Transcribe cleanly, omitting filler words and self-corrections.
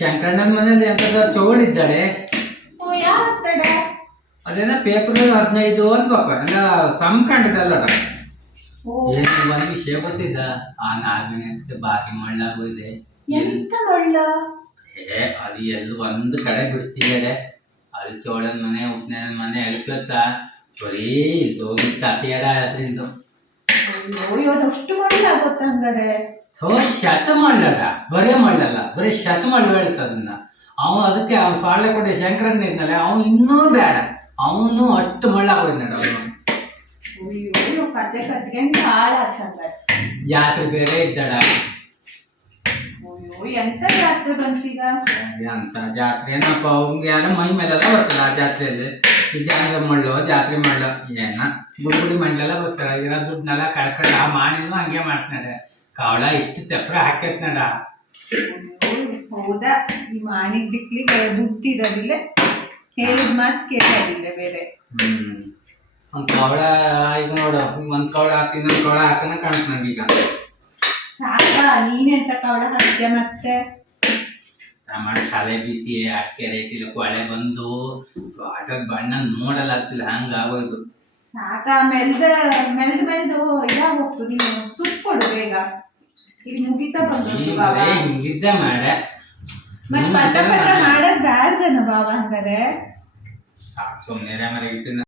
ಶಂಕರಣ್ಣನ ಮನೇಲಿ ಎಂತದ ಚೌಳಿದ್ದಾಳೆ. ಓ ಯಾವತ್ತಡೆ ಅದೇನ ಪೇಪರ್ 15 ಅನ್ಬೇಕು ಎಲ್ಲ ಸಂಕಂಡಿದಲ್ಲ. ಏನು ಒಂದು ವಿಷಯ ಗೊತ್ತಿದ್ದ ಆ ನಾಗಿನ ಬಾಕಿ ಮಳ್ಳಾಗೋಗಿದೆ. ಎಂತ ಮಳ್ಳ ಅದು ಎಲ್ಲಿ ಒಂದು ಕಡೆ ಬಿಡ್ತಿದ್ದಾರೆ. ಅಲ್ಲಿ ಚೋಳನ ಮನೆ ಉಪ್ನೇನ ಮನೆ ಎಲ್ಕೊತ್ತ ಬರೀ ಇಲ್ಲಿ ಹೋಗಿ ಕತೆಯಡ ಅದ್ರಿಂದ ಅಷ್ಟು ಮಳ್ಳ ಆಗುತ್ತ ಹಂಗಾರೆ. ಶತ ಮಾಡ್ಲಲ್ಲ, ಬರೇ ಮಾಡ್ಲಲ್ಲ, ಬರೀ ಶತ ಮಾಡ್ಲು ಹೇಳ್ತದನ್ನ. ಅವನು ಅದಕ್ಕೆ ಅವ್ನು ಸಾಳ್ಳೆ ಕೊಟ್ಟೆ ಶಂಕರಣ್ಣ ಇದ್ನಲ್ಲ, ಅವನು ಇನ್ನೂ ಬೇಡ, ಅವನು ಅಷ್ಟು ಮಳ್ಳಾಗೋಯ್ತಾಡ ಅವನು. ಕತೆ ಕತ್ಕೊಂಡು ಹಾಳಾಗ್ತಂಗಾರೆ. ಜಾತ್ರೆ ಬೇರೆ ಇದ್ದಾಳ. ಎಂತ ಜಾತ್ರೆ ಬಂತೀಗ? ಅಂತ ಜಾತ್ರೆ ಏನಪ್ಪ, ಅವ್ನಿಗೆ ಯಾರ ಮೈ ಮೇಲೆಲ್ಲ ಬರ್ತಲ್ಲ ಆ ಜಾತ್ರೆಯಲ್ಲಿ. ಈ ಜಾಗ ಮಾಡ್ಲು ಜಾತ್ರೆ ಮಾಡ್ಲು ಏನ ಗುಡಿ ಮಂಡ್ಲೆಲ್ಲ ಬರ್ತಾರ. ಇರೋ ದುಡ್ಡನ್ನೆಲ್ಲ ಕಳ್ಕೊಂಡ ಆ ಮಾಣಿನೂ ಹಂಗೆ ಮಾಡ್ತಾನೆ. ಕಾವಳ ಇಷ್ಟು ತೆಪ್ರ ಹಾಕೈತ್ನಡ. ಹೌದಾ, ಈ ಮಾಣಿಗ್ ದಿಕ್ಲಿಗೆ ಬುದ್ಧಿ ಇರೋದಿಲ್ಲ, ಹೇಳಿದ ಮಾತು ಕೇಳೋದಿಲ್ಲ ಬೇರೆ. ಒಂದ್ ಕಾವಳ ಈಗ ನೋಡು, ಒಂದ್ ಕಾವಳ ಹಾಕಿ ಇನ್ನೊಂದ್ ಕಾವಳ ಹಾಕನ ಕಾಣ್ತ ನಂಗೀಗ. ಸಾಕ ನೀನೆಂತ ಕಾವಳ ಹಾಕ್ಯ ಮತ್ತೆ? ಮಾಡಿ ತಲೆ ಬಿಸಿ ಅಕ್ಕೆ ರೇಟಿಲ್ಲ ಕೊಳೆ ಬಂದು ಆಟದ ಬಣ್ಣ ನೋಡಲ್ಲ ಆಗ್ತಿಲ್ಲ, ಹಂಗ ಆಗೋಯ್ತು. ಸಾಕ ಮೆಲ್ದು ಇದಾಗೋಗ್ತು. ನೀನು ಸುಟ್ಟು ಕೊಡು ಬೇಗ, ಇಲ್ಲಿ ಮುಗಿತಾ ಬಂದು ಹಿಂಗಿದ್ದೆ ಮಾಡೆ. ಮತ್ತೆ ಪಟ ಪಟ ಮಾಡೋದ್ ಬ್ಯಾಡ್ದನ ಬಾವ ಹಂಗಾರೆ. ಸುಮ್ಮನೆ